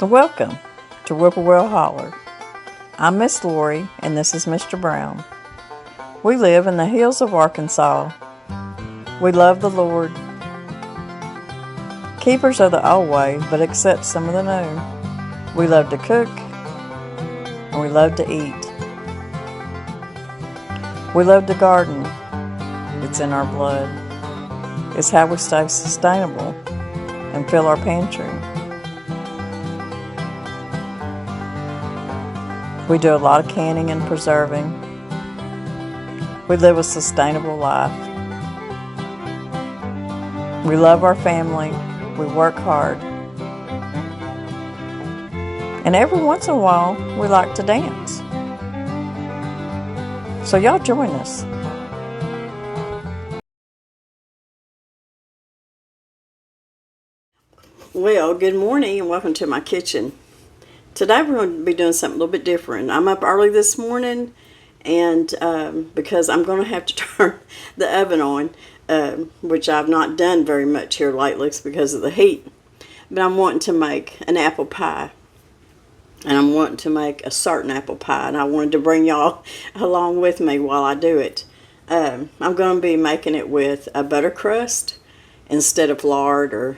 Welcome to Whippoorwill Holler. I'm Miss Lori and this is Mr. Brown. We live in the hills of Arkansas. We love the Lord. Keepers of the old way, but accept some of the new. We love to cook and we love to eat. We love to garden. It's in our blood. It's how we stay sustainable and fill our pantry. We do a lot of canning and preserving. We live a sustainable life. We love our family. We work hard. And every once in a while, we like to dance. So y'all join us. Well, good morning and welcome to my kitchen. Today we're going to be doing something a little bit different. I'm up early this morning and because I'm going to have to turn the oven on, which I've not done very much here lately because of the heat. But I'm wanting to make an apple pie. And I'm wanting to make a certain apple pie. And I wanted to bring y'all along with me while I do it. I'm going to be making it with a butter crust instead of lard or...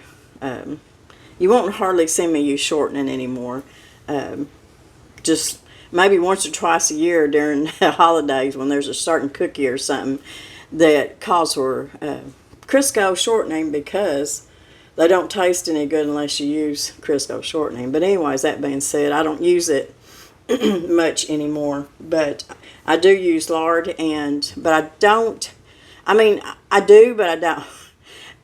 you won't hardly see me use shortening anymore. Just maybe once or twice a year during the holidays when there's a certain cookie or something that calls for Crisco shortening because they don't taste any good unless you use Crisco shortening. But anyways, that being said, I don't use it much anymore. But I do use lard but I don't, I do, but I don't.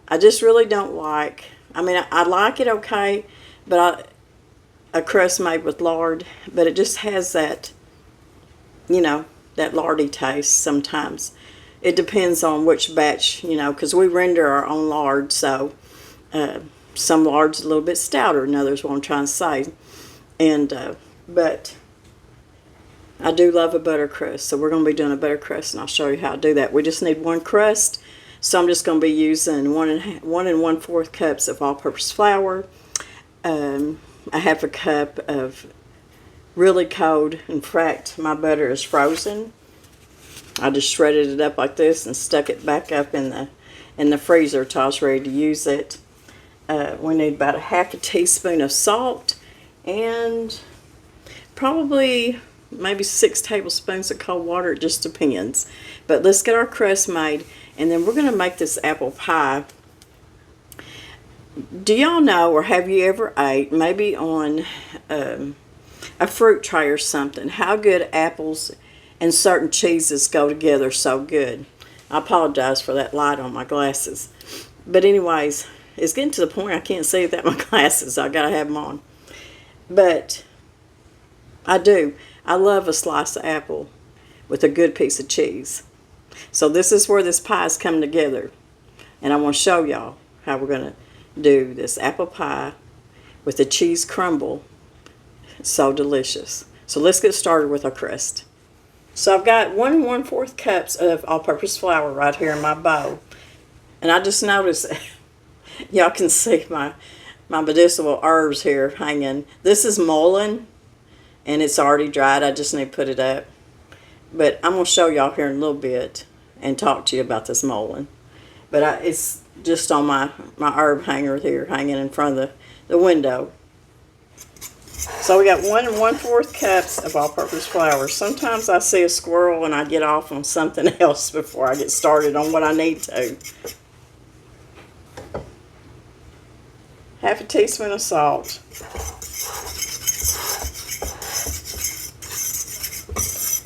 I just really don't like, I like it okay, but a crust made with lard, but it just has that, that lardy taste sometimes. It depends on which batch, because we render our own lard, so some lard's a little bit stouter than others, what I'm trying to say. But I do love a butter crust, so we're going to be doing a butter crust, and I'll show you how to do that. We just need one crust, so I'm just going to be using 1 1/4 cups of all-purpose flour, a half a cup of really cold. In fact, my butter is frozen. I just shredded it up like this and stuck it back up in the freezer till I was ready to use it. We need about a half a teaspoon of salt and probably maybe 6 tablespoons of cold water. It just depends. But let's get our crust made, and then we're going to make this apple pie. Do y'all know, or have you ever ate, maybe on a fruit tray or something, how good apples and certain cheeses go together so good? I apologize for that light on my glasses. But anyways, it's getting to the point I can't see without my glasses. I got to have them on. But I do. I love a slice of apple with a good piece of cheese. So this is where this pie is coming together. And I want to show y'all how we're going to do this apple pie with the cheese crumble. It's so delicious. So let's get started with our crust. So I've got 1 1/4 cups of all-purpose flour right here in my bowl. And I just noticed, y'all can see my medicinal herbs here hanging. This is mullein, and it's already dried. I just need to put it up. But I'm going to show y'all here in a little bit and talk to you about this mullein. But it's just on my herb hanger here, hanging in front of the window. So we got 1 1/4 cups of all-purpose flour. Sometimes I see a squirrel and I get off on something else before I get started on what I need to. Half a teaspoon of salt.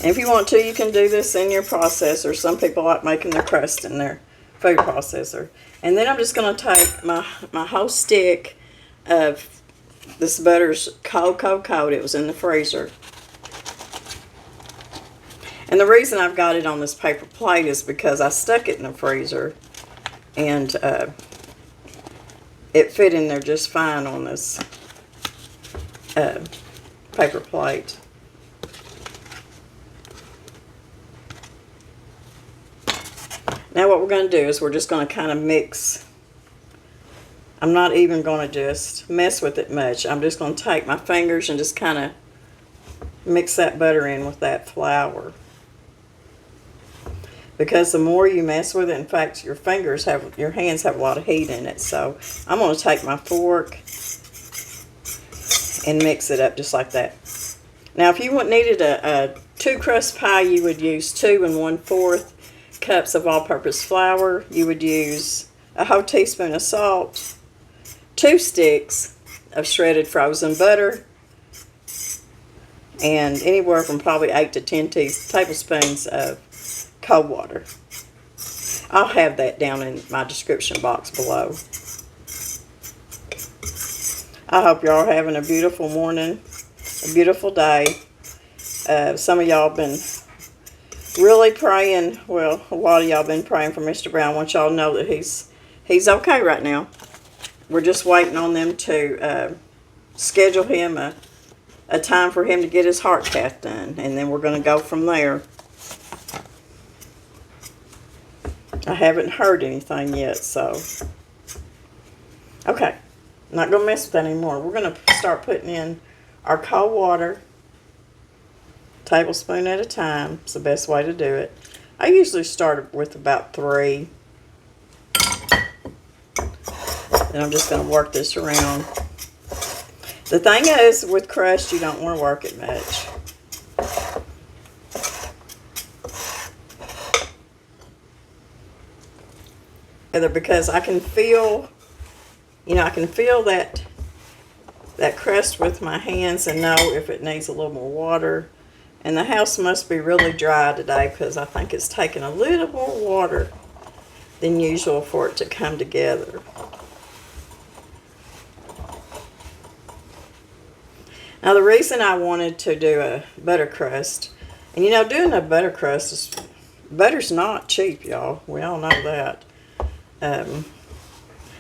And if you want to, you can do this in your processor. Some people like making their crust in their food processor. And then I'm just going to take my whole stick of this butter's cold. It was in the freezer. And the reason I've got it on this paper plate is because I stuck it in the freezer. And it fit in there just fine on this paper plate. Now what we're going to do is we're just going to kind of mix I'm not even going to just mess with it much. I'm just going to take my fingers and just kind of mix that butter in with that flour. Because the more you mess with it, in fact, your hands have a lot of heat in it. So I'm going to take my fork and mix it up just like that. Now, if you needed a 2-crust pie, you would use 2 1/4 cups of all-purpose flour. You would use a whole teaspoon of salt, 2 sticks of shredded frozen butter, and anywhere from probably 8 to 10 tablespoons of cold water. I'll have that down in my description box below. I hope y'all are having a beautiful morning, a beautiful day. Some of y'all been really praying. Well, a lot of y'all been praying for Mr. Brown. I want y'all to know that he's okay right now. We're just waiting on them to schedule him a time for him to get his heart cath done, and then we're going to go from there. I haven't heard anything yet, so okay. I'm not going to mess with that anymore. We're going to start putting in our cold water, tablespoon at a time. It's the best way to do it. I usually start with about 3. Then I'm just going to work this around. The thing is, with crust, you don't want to work it much. Because I can feel, I can feel that crust with my hands and know if it needs a little more water. And the house must be really dry today because I think it's taking a little more water than usual for it to come together. Now, the reason I wanted to do a butter crust, and doing a butter crust, butter's not cheap, y'all. We all know that.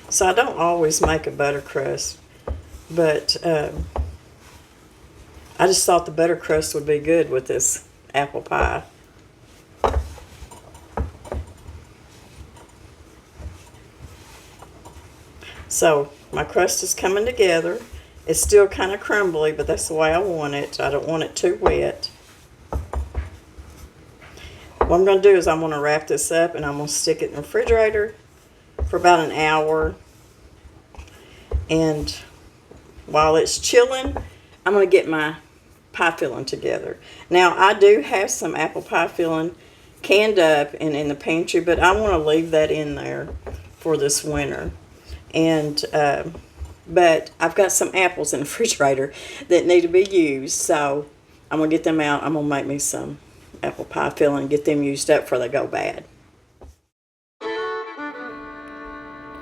So I don't always make a butter crust, but I just thought the butter crust would be good with this apple pie. So my crust is coming together. It's still kind of crumbly, but that's the way I want it. I don't want it too wet. What I'm going to do is I'm going to wrap this up and I'm going to stick it in the refrigerator for about an hour. And while it's chilling, I'm going to get my pie filling together. Now, I do have some apple pie filling canned up and in the pantry, but I want to leave that in there for this winter. And but I've got some apples in the refrigerator that need to be used, so I'm going to get them out. I'm going to make me some apple pie filling and get them used up before they go bad.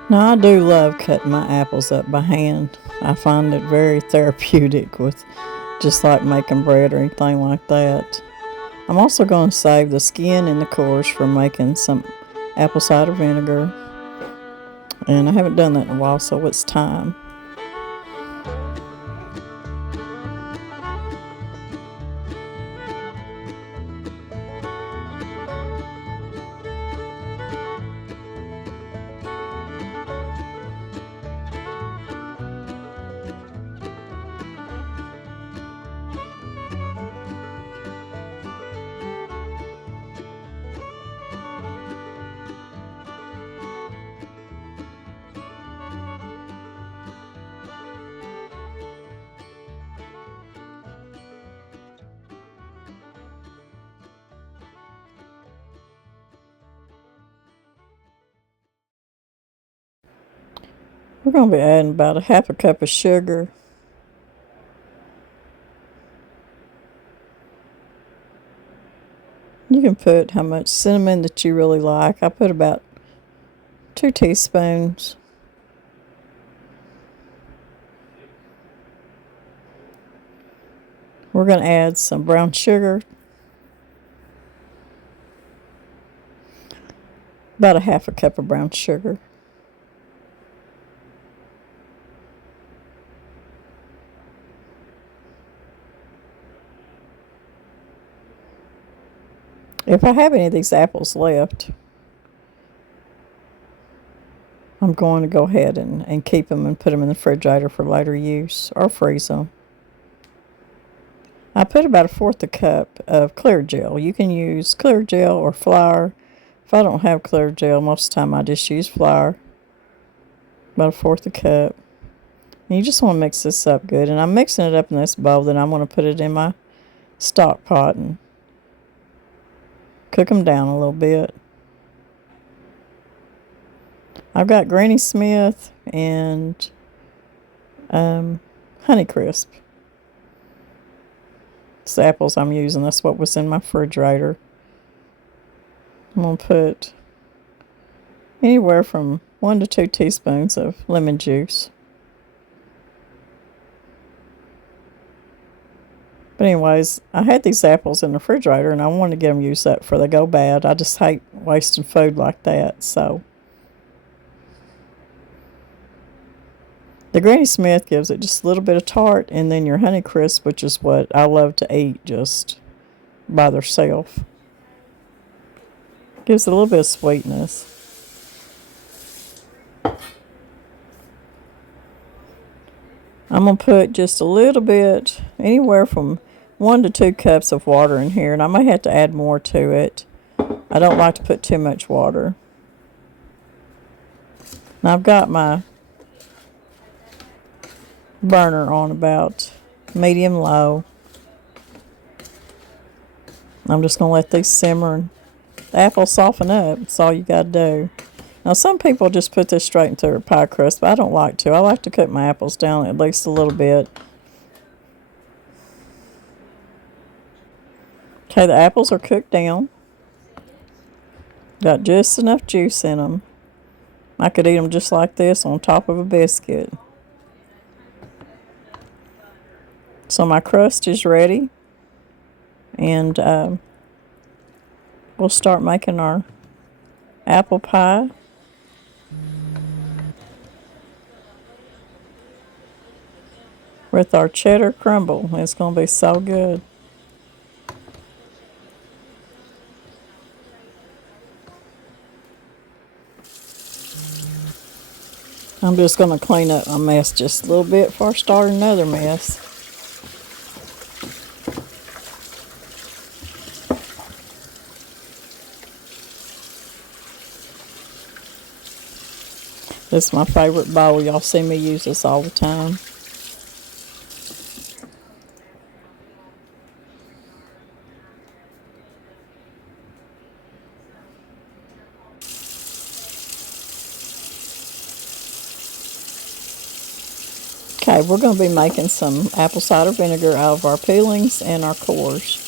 Now, I do love cutting my apples up by hand. I find it very therapeutic, with just like making bread or anything like that. I'm also going to save the skin and the cores for making some apple cider vinegar. And I haven't done that in a while, so it's time. We're going to be adding about 1/2 cup of sugar. You can put how much cinnamon that you really like. I put about 2 teaspoons. We're going to add some brown sugar. About 1/2 cup of brown sugar. If I have any of these apples left, I'm going to go ahead and keep them and put them in the refrigerator for later use or freeze them. I put about 1/4 cup of clear gel. You can use clear gel or flour. If I don't have clear gel, most of the time I just use flour. About 1/4 cup. And you just want to mix this up good. And I'm mixing it up in this bowl. Then I'm going to put it in my stock pot and cook them down a little bit. I've got Granny Smith and Honeycrisp. It's the apples I'm using. That's what was in my refrigerator. I'm going to put anywhere from 1 to 2 teaspoons of lemon juice. But anyways, I had these apples in the refrigerator and I wanted to get them used up before they go bad. I just hate wasting food like that. So the Granny Smith gives it just a little bit of tart, and then your Honeycrisp, which is what I love to eat just by themselves, gives it a little bit of sweetness. I'm going to put just a little bit, anywhere from 1 to 2 cups of water in here, and I may have to add more to it. I don't like to put too much water. Now I've got my burner on about medium low. I'm just going to let these simmer and the apples soften up. That's all you got to do. Now some people just put this straight into their pie crust, but I don't like to. I like to cook my apples down at least a little bit. Okay, the apples are cooked down. Got just enough juice in them. I could eat them just like this on top of a biscuit. So my crust is ready, and we'll start making our apple pie. With our cheddar crumble. It's going to be so good. I'm just going to clean up my mess just a little bit before I start another mess. This is my favorite bowl. Y'all see me use this all the time. Okay, we're going to be making some apple cider vinegar out of our peelings and our cores.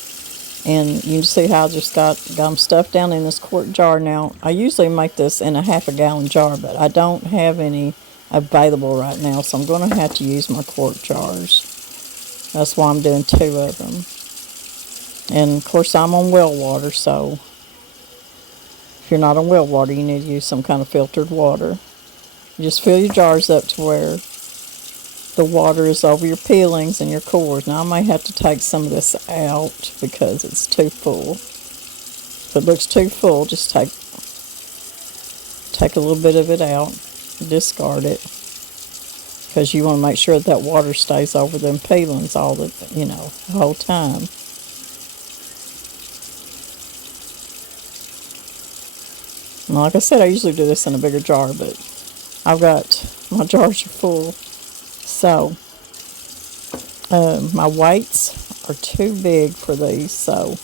And you can see how I just got them stuffed down in this quart jar. Now, I usually make this in a 1/2 gallon jar, but I don't have any available right now, so I'm going to have to use my quart jars. That's why I'm doing 2 of them. And, of course, I'm on well water, so if you're not on well water, you need to use some kind of filtered water. You just fill your jars up to where the water is over your peelings and your cores. Now I may have to take some of this out because it's too full. If it looks too full, just take a little bit of it out, discard it, because you want to make sure that water stays over them peelings all the whole time. And like I said, I usually do this in a bigger jar, but I've got my jars are full. So, my weights are too big for these, so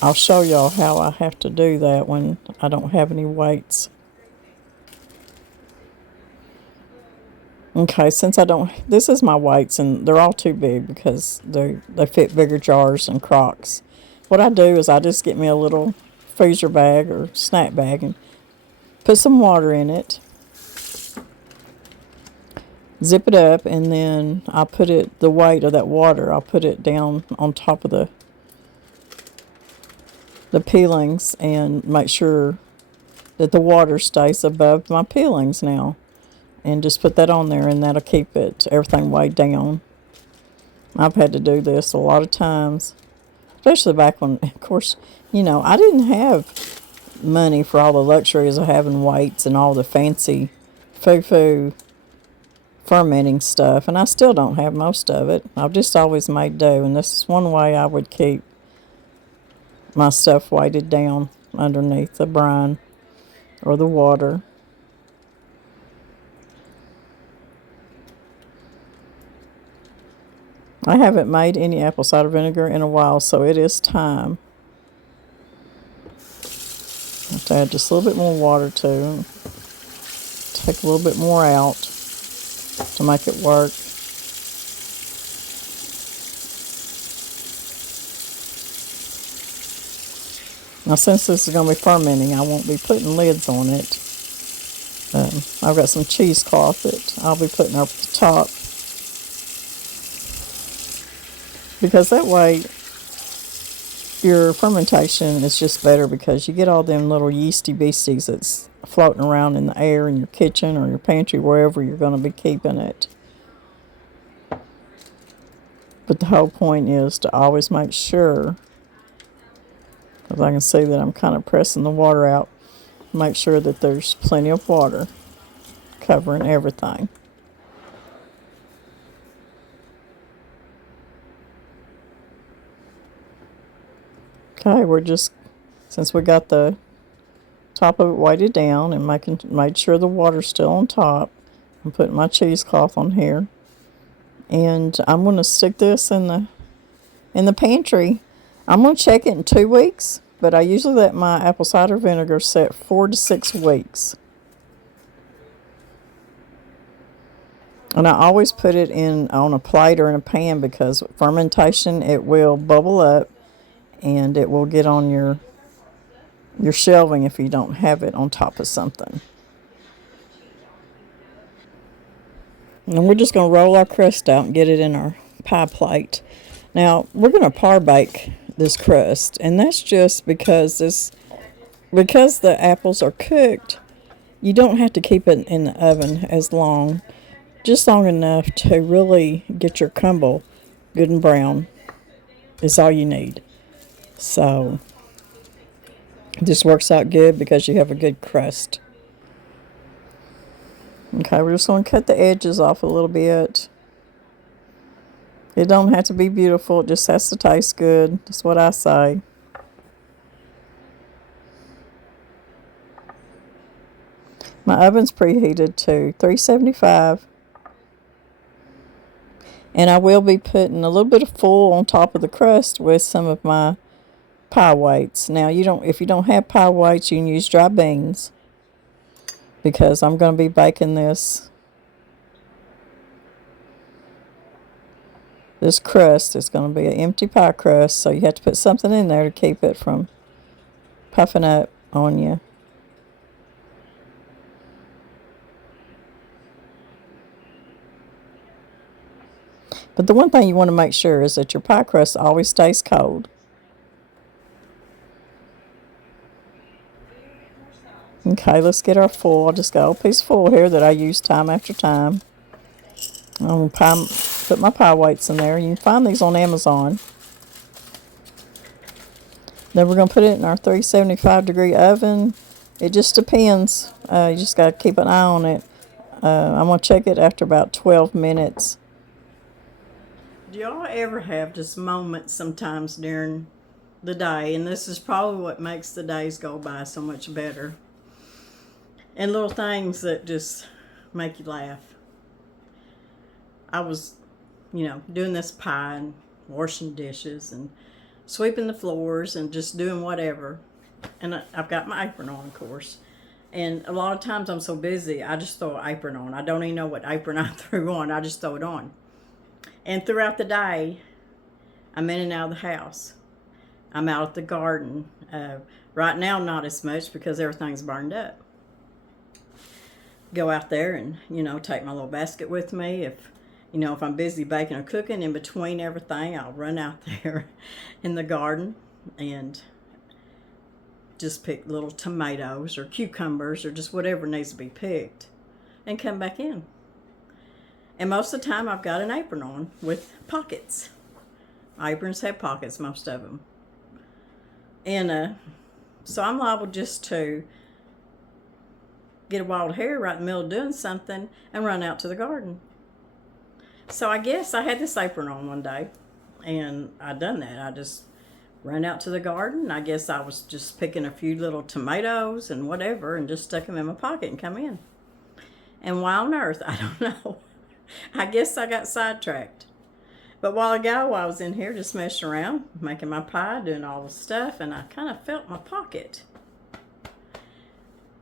I'll show y'all how I have to do that when I don't have any weights. Okay, since I don't, this is my weights, and they're all too big because they fit bigger jars and crocks. What I do is I just get me a little freezer bag or snack bag and put some water in it. Zip it up, and then I'll put the weight of that water, I'll put it down on top of the peelings and make sure that the water stays above my peelings now. And just put that on there, and that'll keep everything weighed down. I've had to do this a lot of times, especially back when, of course, I didn't have money for all the luxuries of having weights and all the fancy foo-foo fermenting stuff, and I still don't have most of it. I've just always made dough, and this is one way I would keep my stuff weighted down underneath the brine or the water. I haven't made any apple cider vinegar in a while, so it is time. I have to add just a little bit more water to take a little bit more out to make it work. Now, since this is going to be fermenting, I won't be putting lids on it. I've got some cheesecloth that I'll be putting over the top, because that way your fermentation is just better, because you get all them little yeasty beasties that's floating around in the air in your kitchen or your pantry, wherever you're going to be keeping it. But the whole point is to always make sure, because I can see that I'm kind of pressing the water out, make sure that there's plenty of water covering everything. Okay, we're just, since we got the top of it weighted down and made sure the water's still on top, I'm putting my cheesecloth on here, and I'm going to stick this in the pantry. I'm going to check it in 2 weeks, but I usually let my apple cider vinegar set 4 to 6 weeks. And I always put it on a plate or in a pan, because fermentation, it will bubble up and it will get on your shelving if you don't have it on top of something. And we're just going to roll our crust out and get it in our pie plate. Now, we're going to par bake this crust, and that's just because the apples are cooked, you don't have to keep it in the oven as long, just long enough to really get your crumble good and brown is all you need. So this works out good because you have a good crust. Okay, we're just going to cut the edges off a little bit. It don't have to be beautiful, it just has to taste good. That's what I say. My oven's preheated to 375. And I will be putting a little bit of foil on top of the crust with some of my pie weights. Now, if you don't have pie weights, you can use dry beans, because I'm going to be baking this crust. It's going to be an empty pie crust, so you have to put something in there to keep it from puffing up on you. But the one thing you want to make sure is that your pie crust always stays cold. Okay, let's get our foil. I just got a piece of foil here that I use time after time. I'm going to put my pie weights in there. You can find these on Amazon. Then we're going to put it in our 375-degree oven. It just depends. You just got to keep an eye on it. I'm going to check it after about 12 minutes. Do y'all ever have just moments sometimes during the day, and this is probably what makes the days go by so much better, and little things that just make you laugh? I was, doing this pie and washing dishes and sweeping the floors and just doing whatever, and I've got my apron on, of course, and a lot of times I'm so busy I just throw an apron on. I don't even know what apron I threw on, I just throw it on. And throughout the day, I'm in and out of the house. I'm out at the garden. Right now, not as much because everything's burned up. Go out there and, take my little basket with me. If I'm busy baking or cooking, in between everything, I'll run out there in the garden and just pick little tomatoes or cucumbers or just whatever needs to be picked and come back in. And most of the time, I've got an apron on with pockets. Aprons have pockets, most of them. And So I'm liable just to get a wild hair right in the middle of doing something and run out to the garden. So I guess I had this apron on one day, and I done that. I just ran out to the garden. I guess I was just picking a few little tomatoes and whatever and just stuck them in my pocket and come in. And why on earth? I don't know. I guess I got sidetracked. But while ago, I was in here just messing around, making my pie, doing all the stuff, and I kind of felt my pocket.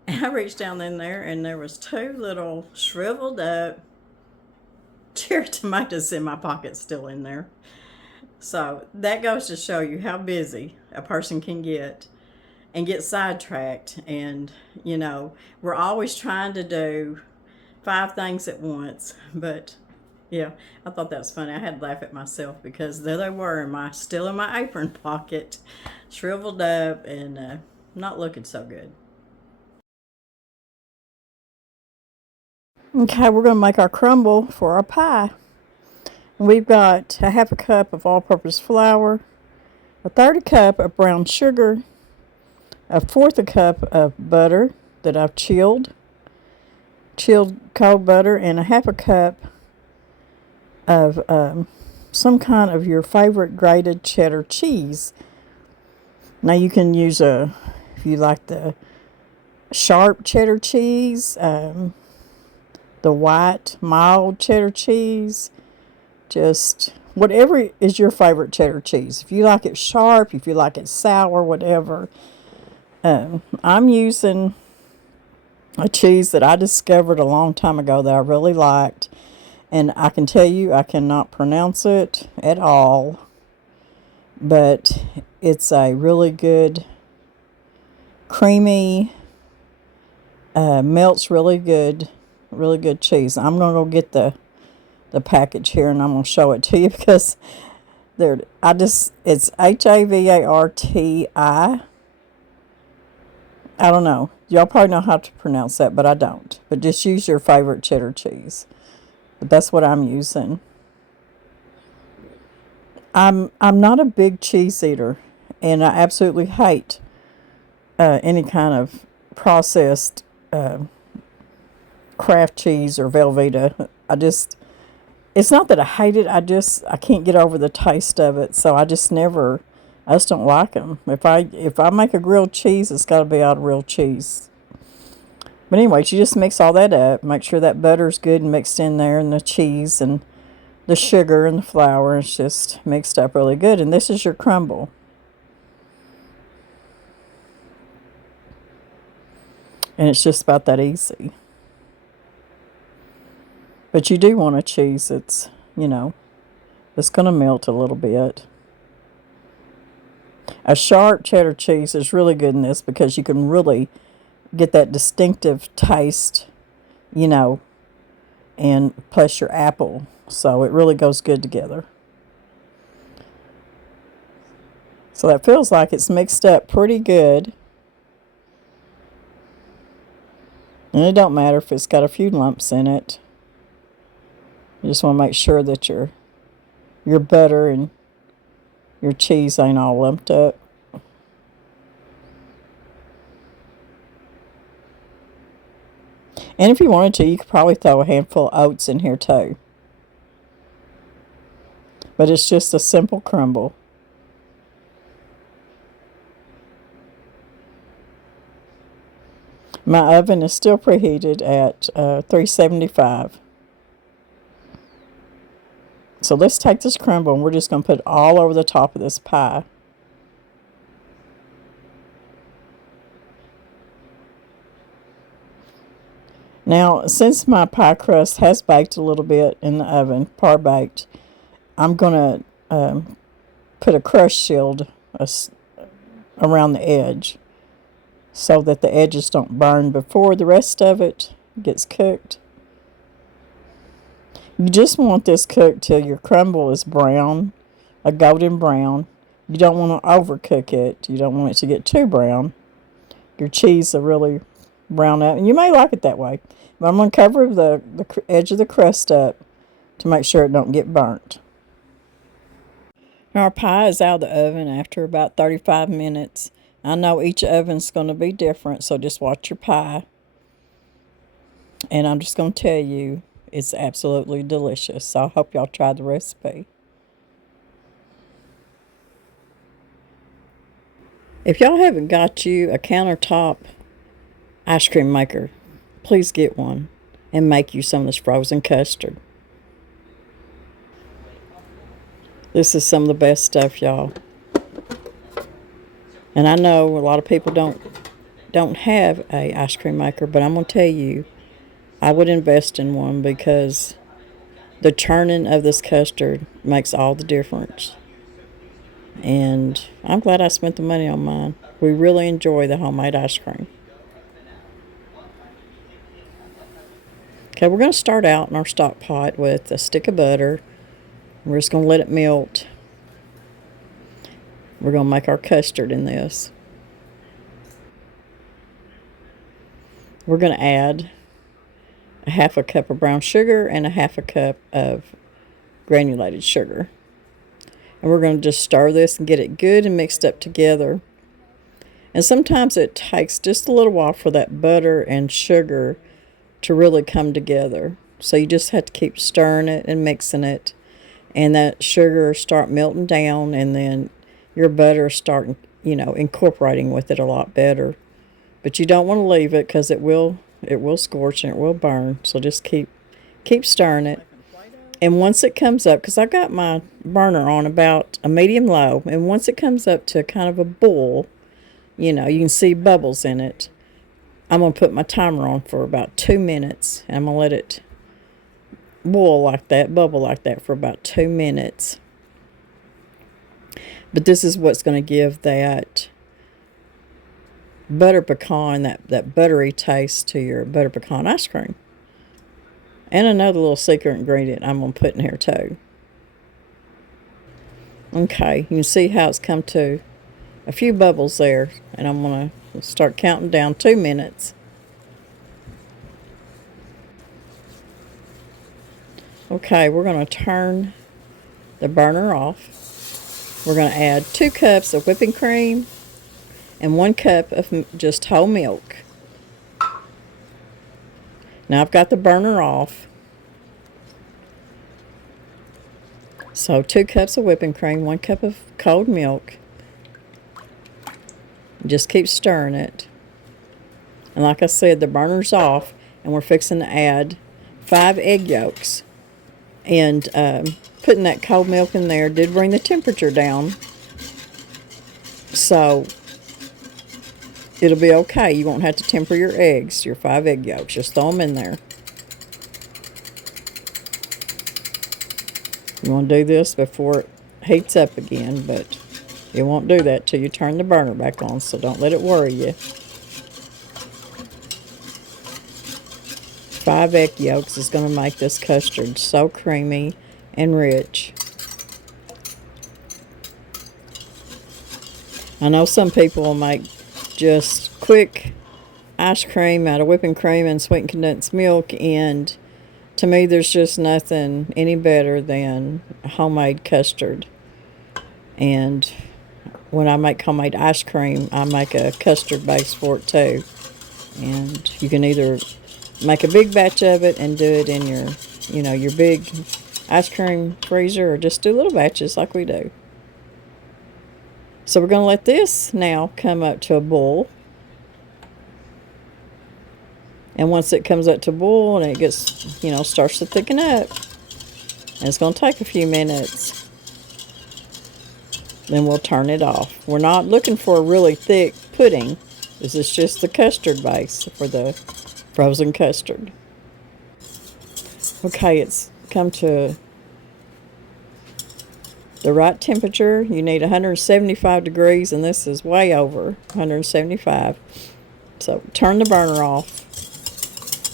And I reached down in there, and there was 2 little shriveled up cherry tomatoes in my pocket still in there. So that goes to show you how busy a person can get and get sidetracked. And, you know, we're always trying to do 5 things at once. But, yeah, I thought that was funny. I had to laugh at myself because there they were still in my apron pocket, shriveled up and not looking so good. Okay, we're going to make our crumble for our pie. We've got a 1/2 cup of all-purpose flour, a 1/3 cup of brown sugar, a 1/4 cup of butter that I've chilled cold butter, and a 1/2 cup of some kind of your favorite grated cheddar cheese. Now you can use if you like the sharp cheddar cheese, the white mild cheddar cheese, just whatever is your favorite cheddar cheese. If you like it sharp, if you like it sour, whatever. I'm using a cheese that I discovered a long time ago that I really liked, and I can tell you I cannot pronounce it at all, but it's a really good creamy, melts really good cheese. I'm gonna go get the package here, and I'm gonna show it to you because it's HAVARTI. I don't know. Y'all probably know how to pronounce that, but I don't. But just use your favorite cheddar cheese. But that's what I'm using. I'm not a big cheese eater, and I absolutely hate any kind of processed Kraft cheese or Velveeta. It's not that I hate it. I can't get over the taste of it. So I just don't like them. If I make a grilled cheese, it's got to be out of real cheese. But anyway, you just mix all that up. Make sure that butter's good and mixed in there, and the cheese and the sugar and the flour. It's just mixed up really good. And this is your crumble. And it's just about that easy. But you do want a cheese that's, it's going to melt a little bit. A sharp cheddar cheese is really good in this because you can really get that distinctive taste, and plus your apple. So it really goes good together. So that feels like it's mixed up pretty good. And it don't matter if it's got a few lumps in it. You just want to make sure that your butter and your cheese ain't all lumped up. And if you wanted to, you could probably throw a handful of oats in here too. But it's just a simple crumble. My oven is still preheated at 375. So let's take this crumble and we're just going to put it all over the top of this pie. Now, since my pie crust has baked a little bit in the oven, par baked, I'm going to put a crust shield around the edge so that the edges don't burn before the rest of it gets cooked. You just want this cooked till your crumble is brown, a golden brown. You don't want to overcook it. You don't want it to get too brown. Your cheese will really brown up, and you may like it that way. But I'm going to cover the edge of the crust up to make sure it don't get burnt. Now our pie is out of the oven after about 35 minutes. I know each oven's going to be different, so just watch your pie. And I'm just going to tell you, it's absolutely delicious. So I hope y'all try the recipe. If y'all haven't got you a countertop ice cream maker, please get one and make you some of this frozen custard. This is some of the best stuff, y'all. And I know a lot of people don't have a ice cream maker, but I'm going to tell you, I would invest in one because the churning of this custard makes all the difference. And I'm glad I spent the money on mine. We really enjoy the homemade ice cream. Okay, we're going to start out in our stock pot with a stick of butter. We're just going to let it melt. We're going to make our custard in this. We're going to add a half a cup of brown sugar and a half a cup of granulated sugar. And we're going to just stir this and get it good and mixed up together. And sometimes it takes just a little while for that butter and sugar to really come together. So you just have to keep stirring it and mixing it. And that sugar start melting down, and then your butter start, incorporating with it a lot better. But you don't want to leave it because it will scorch and it will burn. So just keep stirring it. And once it comes up, because I got my burner on about a medium low, and once it comes up to kind of a boil, you can see bubbles in it. I'm going to put my timer on for about 2 minutes, and I'm going to let it boil like that, bubble like that for about 2 minutes. But this is what's going to give that butter pecan, that buttery taste to your butter pecan ice cream. And another little secret ingredient I'm going to put in here too. Okay, you can see how it's come to a few bubbles there. And I'm going to start counting down 2 minutes. Okay, we're going to turn the burner off. We're going to add 2 cups of whipping cream and 1 cup of just whole milk. Now I've got the burner off. So 2 cups of whipping cream, 1 cup of cold milk. Just keep stirring it. And like I said, the burner's off, and we're fixing to add 5 egg yolks. And putting that cold milk in there did bring the temperature down. So it'll be okay. You won't have to temper your eggs, your 5 egg yolks. Just throw them in there. You want to do this before it heats up again, but you won't do that till you turn the burner back on, so don't let it worry you. 5 egg yolks is going to make this custard so creamy and rich. I know some people will make just quick ice cream out of whipping cream and sweetened condensed milk, and to me there's just nothing any better than homemade custard. And when I make homemade ice cream, I make a custard base for it too. And you can either make a big batch of it and do it in your big ice cream freezer, or just do little batches like we do. So we're going to let this now come up to a boil. And once it comes up to boil and it gets, starts to thicken up, and it's going to take a few minutes, then we'll turn it off. We're not looking for a really thick pudding. This is just the custard base for the frozen custard. Okay, it's come to the right temperature. You need 175 degrees, and this is way over 175. So turn the burner off.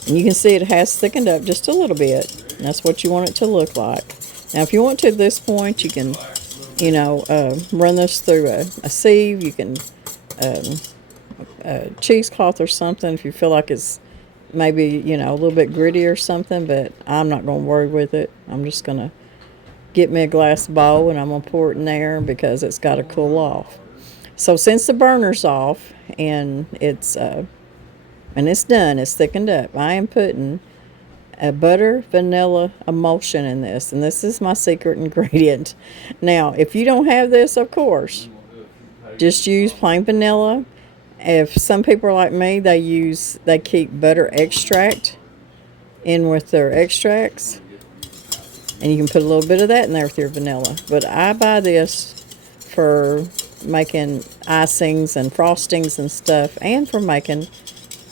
And you can see it has thickened up just a little bit. And that's what you want it to look like. Now, if you want to at this point, you can, run this through a sieve. You can a cheesecloth or something if you feel like it's maybe, a little bit gritty or something. But I'm not going to worry with it. I'm just going to get me a glass bowl, and I'm going to pour it in there because it's got to cool off. So since the burner's off and it's done, it's thickened up, I am putting a butter vanilla emulsion in this, and this is my secret ingredient. Now, if you don't have this, of course, just use plain vanilla. If some people are like me, they keep butter extract in with their extracts, and you can put a little bit of that in there with your vanilla. But I buy this for making icings and frostings and stuff, and for making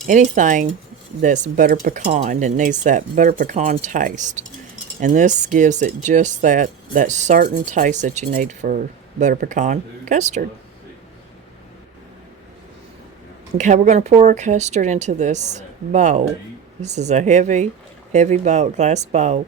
anything that's butter pecan that needs that butter pecan taste. And this gives it just that certain taste that you need for butter pecan custard. Okay, we're going to pour our custard into this bowl. This is a heavy bowl, glass bowl.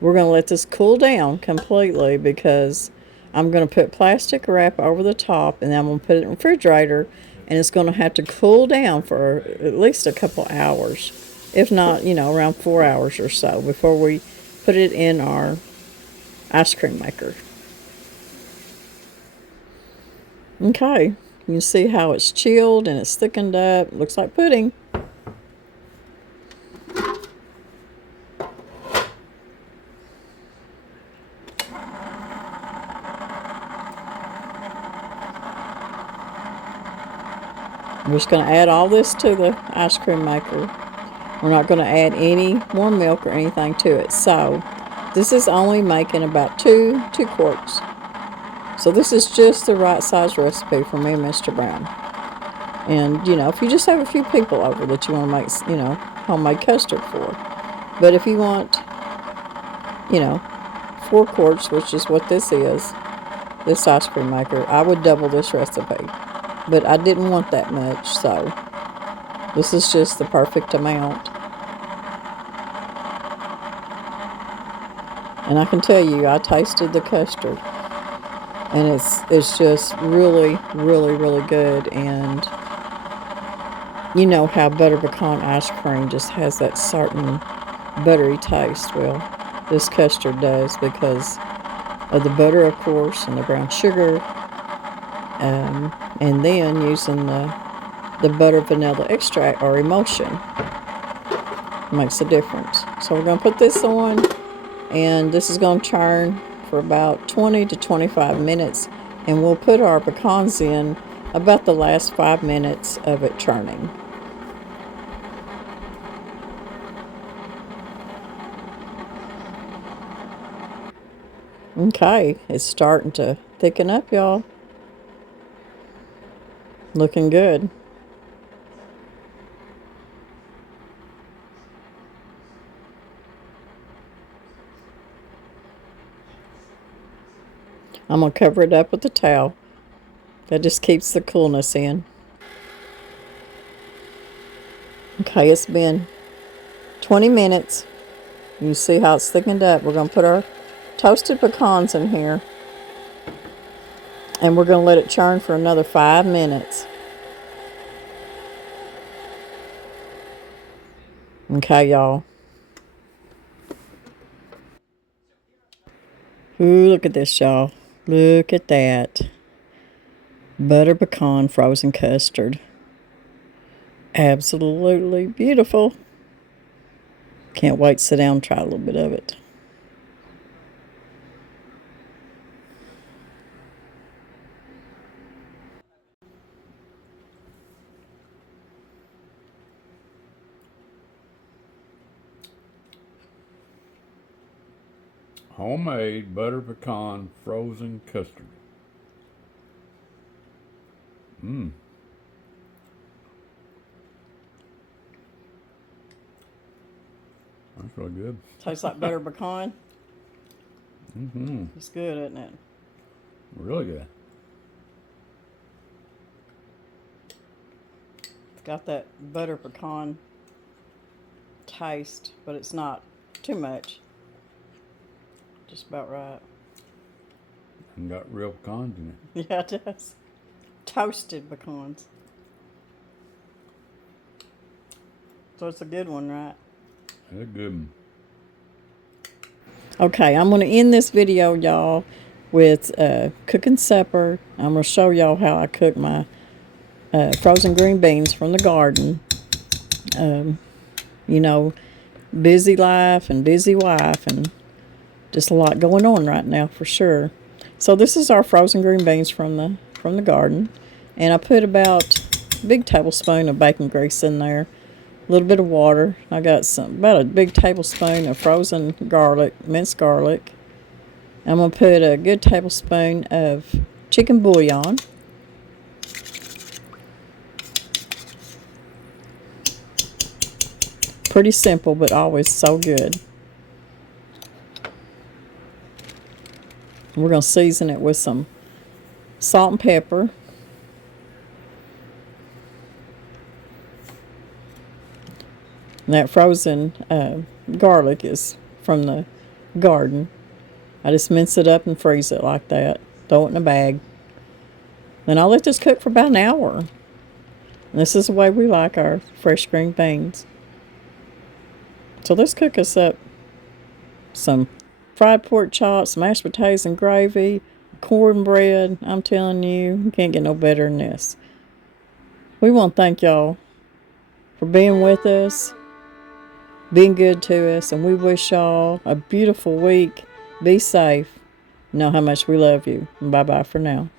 We're going to let this cool down completely because I'm going to put plastic wrap over the top, and then I'm going to put it in the refrigerator, and it's going to have to cool down for at least a couple hours, if not, around 4 hours or so before we put it in our ice cream maker. Okay. You can see how it's chilled and it's thickened up. Looks like pudding. We're just going to add all this to the ice cream maker. We're not going to add any more milk or anything to it. So this is only making about two quarts. So this is just the right size recipe for me and Mr. Brown. And, if you just have a few people over that you want to make, homemade custard for. But if you want, 4 quarts, which is what this is, this ice cream maker, I would double this recipe. But I didn't want that much, so this is just the perfect amount. And I can tell you, I tasted the custard. And it's just really, really, really good. And you know how butter pecan ice cream just has that certain buttery taste. Well, this custard does because of the butter, of course, and the brown sugar. And then using the butter vanilla extract or emulsion makes a difference. So we're going to put this on, and this is going to churn for about 20 to 25 minutes, and we'll put our pecans in about the last 5 minutes of it churning. Okay, it's starting to thicken up, y'all. Looking good. I'm going to cover it up with a towel. That just keeps the coolness in. Okay, it's been 20 minutes. You can see how it's thickened up. We're going to put our toasted pecans in here. And we're going to let it churn for another 5 minutes. Okay, y'all. Ooh, look at this, y'all. Look at that. Butter pecan frozen custard. Absolutely beautiful. Can't wait to sit down and try a little bit of it. Homemade butter pecan frozen custard. That's really good. Tastes like butter pecan. It's good, isn't it? Really good. It's got that butter pecan taste, but it's not too much. Just about right. And got real pecans in it. Yeah, it does. Toasted pecans. So it's a good one, right? It's a good one. Okay, I'm going to end this video, y'all. with cooking supper. I'm going to show y'all how I cook my frozen green beans from the garden. You know, busy life and busy wife, and just a lot going on right now for sure. So this is our frozen green beans from the garden, and I put about a big tablespoon of bacon grease in there, a little bit of water. I got about a big tablespoon of frozen garlic, minced garlic. I'm gonna put a good tablespoon of chicken bouillon. Pretty simple, but always so good. We're going to season it with some salt and pepper. And that frozen garlic is from the garden. I just mince it up and freeze it like that. Throw it in a bag. Then I'll let this cook for about an hour. And this is the way we like our fresh green beans. So let's cook us up some fried pork chops, mashed potatoes and gravy, cornbread. I'm telling you, you can't get no better than this. We want to thank y'all for being with us, being good to us, and we wish y'all a beautiful week. Be safe. Know how much we love you. Bye-bye for now.